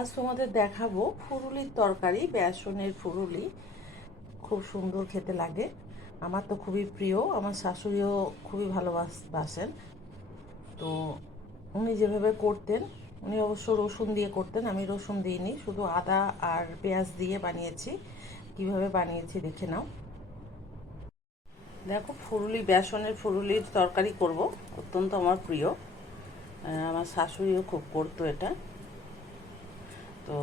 আজ তোমাদের দেখাবো ফুরুলির তরকারি, বেসনের ফুরুলি। খুব সুন্দর খেতে লাগে। আমার তো খুবই প্রিয়। আমার শাশুড়িও খুবই ভালোবাসেন। তো উনি যেভাবে করতেন, উনি অবশ্য রসুন দিয়ে করতেন, আমি রসুন দিইনি। শুধু আদা আর পেঁয়াজ দিয়ে বানিয়েছি। কীভাবে বানিয়েছি দেখে নাও। দেখো, ফুরুলি, বেসনের ফুরুলির তরকারি করব। অত্যন্ত আমার প্রিয়। আমার শাশুড়িও খুব করতো এটা। তো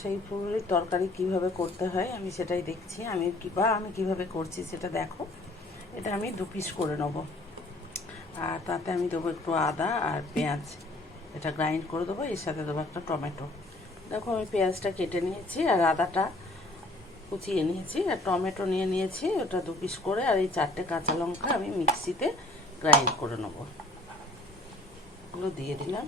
সেই ফুরুলির তরকারি কীভাবে করতে হয় আমি সেটাই দেখছি। আমি কি বা আমি কীভাবে করছি সেটা দেখো। এটা আমি দু পিস করে নেব। আর তাতে আমি দেবো একটু আদা আর পেঁয়াজ। এটা গ্রাইন্ড করে দেবো, এর সাথে দেবো একটা টমেটো। দেখো আমি পেঁয়াজটা কেটে নিয়েছি আর আদাটা কুচিয়ে নিয়েছি। আর টমেটো নিয়ে নিয়েছি, ওটা দু পিস করে আর এই চারটে কাঁচা লঙ্কা আমি মিক্সিতে গ্রাইন্ড করে নেব। ওগুলো দিয়ে দিলাম।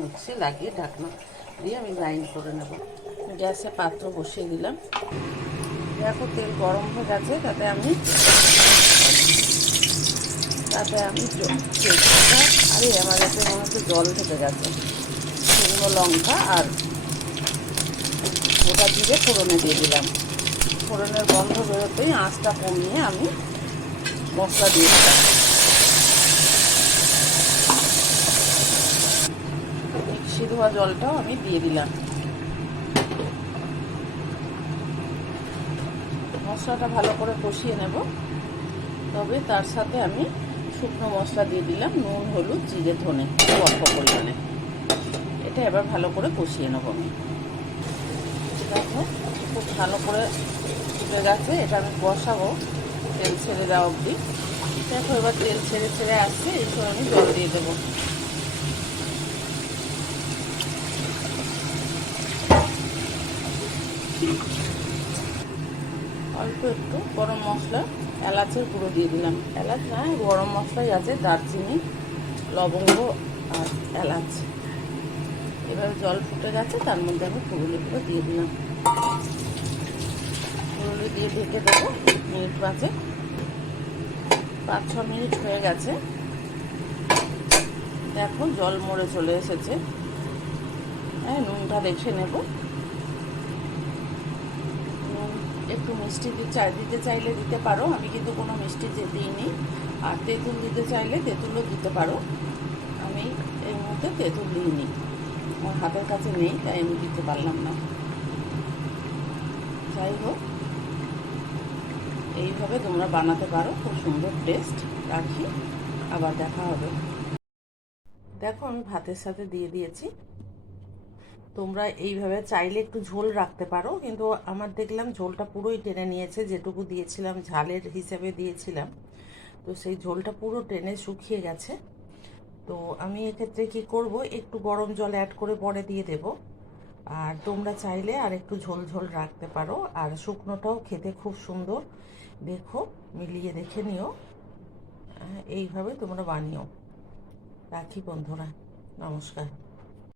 মিক্সি লাগিয়ে ঢাকনা দিয়ে আমি গ্রাইন্ড করে নেব। গ্যাসে পাত্র বসিয়ে দিলাম। দেখো তেল গরম হয়ে গেছে, তাতে আমি তাতে আমি আরে আমার এতে মনে হচ্ছে জল থেকে গেছে। শুকনো লঙ্কা আর গোটা জিরে ফোড়নে দিয়ে দিলাম। ফোড়নের গন্ধ বেরোতেই আঁচটা কমিয়ে আমি মশলা দিয়ে দিলাম মিক্সি ধোয়া জলটাও আমি দিয়ে দিলাম। মশলাটা ভালো করে কষিয়ে নেব। তবে তার সাথে আমি শুকনো মশলা দিয়ে দিলাম, নুন, হলুদ, জিরে, ধনে অল্প পরিমাণে। এটা এবার ভালো করে কষিয়ে নেব আমি। খুব ভালো করে ফুটে গেছে। এটা আমি বসাবো তেল ছেড়ে দেওয়া অবধি। দেখো, এবার তেল ছেড়ে ছেড়ে আসছে, এই সময় আমি জল দিয়ে দেবো। অল্প একটু গরম মশলা, এলাচের গুঁড়ো দিয়ে দিলাম। এলাচ না, গরম মশলাই আছে, দারচিনি, লবঙ্গ আর এলাচ। এবার জল ফুটে গেছে, তার মধ্যে আমি পুরুলিগুলো দিয়ে দিলাম। পুরুলি দিয়ে ঢেকে দেবো, মিনিট বাজে পাঁচ। ছ মিনিট হয়ে গেছে। দেখো, জল মরে চলে এসেছে। হ্যাঁ নুনটা দেখে নেব নুন একটু মিষ্টি দিতে চাই দিতে চাইলে দিতে পারো। আমি কিন্তু কোনো মিষ্টি দিইনি। আর তেঁতুল দিতে চাইলে তেঁতুলও দিতে পারো। আমি এর মধ্যে তেঁতুল দিইনি। আমার হাতের কাছে নেই, তাই আমি দিতে পারলাম না। যাই হোক, এইভাবে তোমরা বানাতে পারো। খুব সুন্দর টেস্ট রাখি। আবার দেখা হবে। দেখো, আমি ভাতের সাথে দিয়ে দিয়েছি। তোমরা এইভাবে চাইলে একটু ঝোল রাখতে পারো, কিন্তু আমার দেখলাম ঝোলটা পুরোই টেনে নিয়েছে, যেটুকু দিয়েছিলাম, ঝালের হিসেবে দিয়েছিলাম। তো সেই ঝোলটা পুরো টেনে শুকিয়ে গেছে। তো আমি এক্ষেত্রে কি করব, একটু গরম জল অ্যাড করে পরে দিয়ে দেব। আর তোমরা চাইলে আর একটু ঝোল ঝোল রাখতে পারো। আর শুকনোটাও খেতে খুব সুন্দর। দেখো, মিলিয়ে দেখে নিও। এইভাবে তোমরা বানিও। রাখি বন্ধুরা। নমস্কার।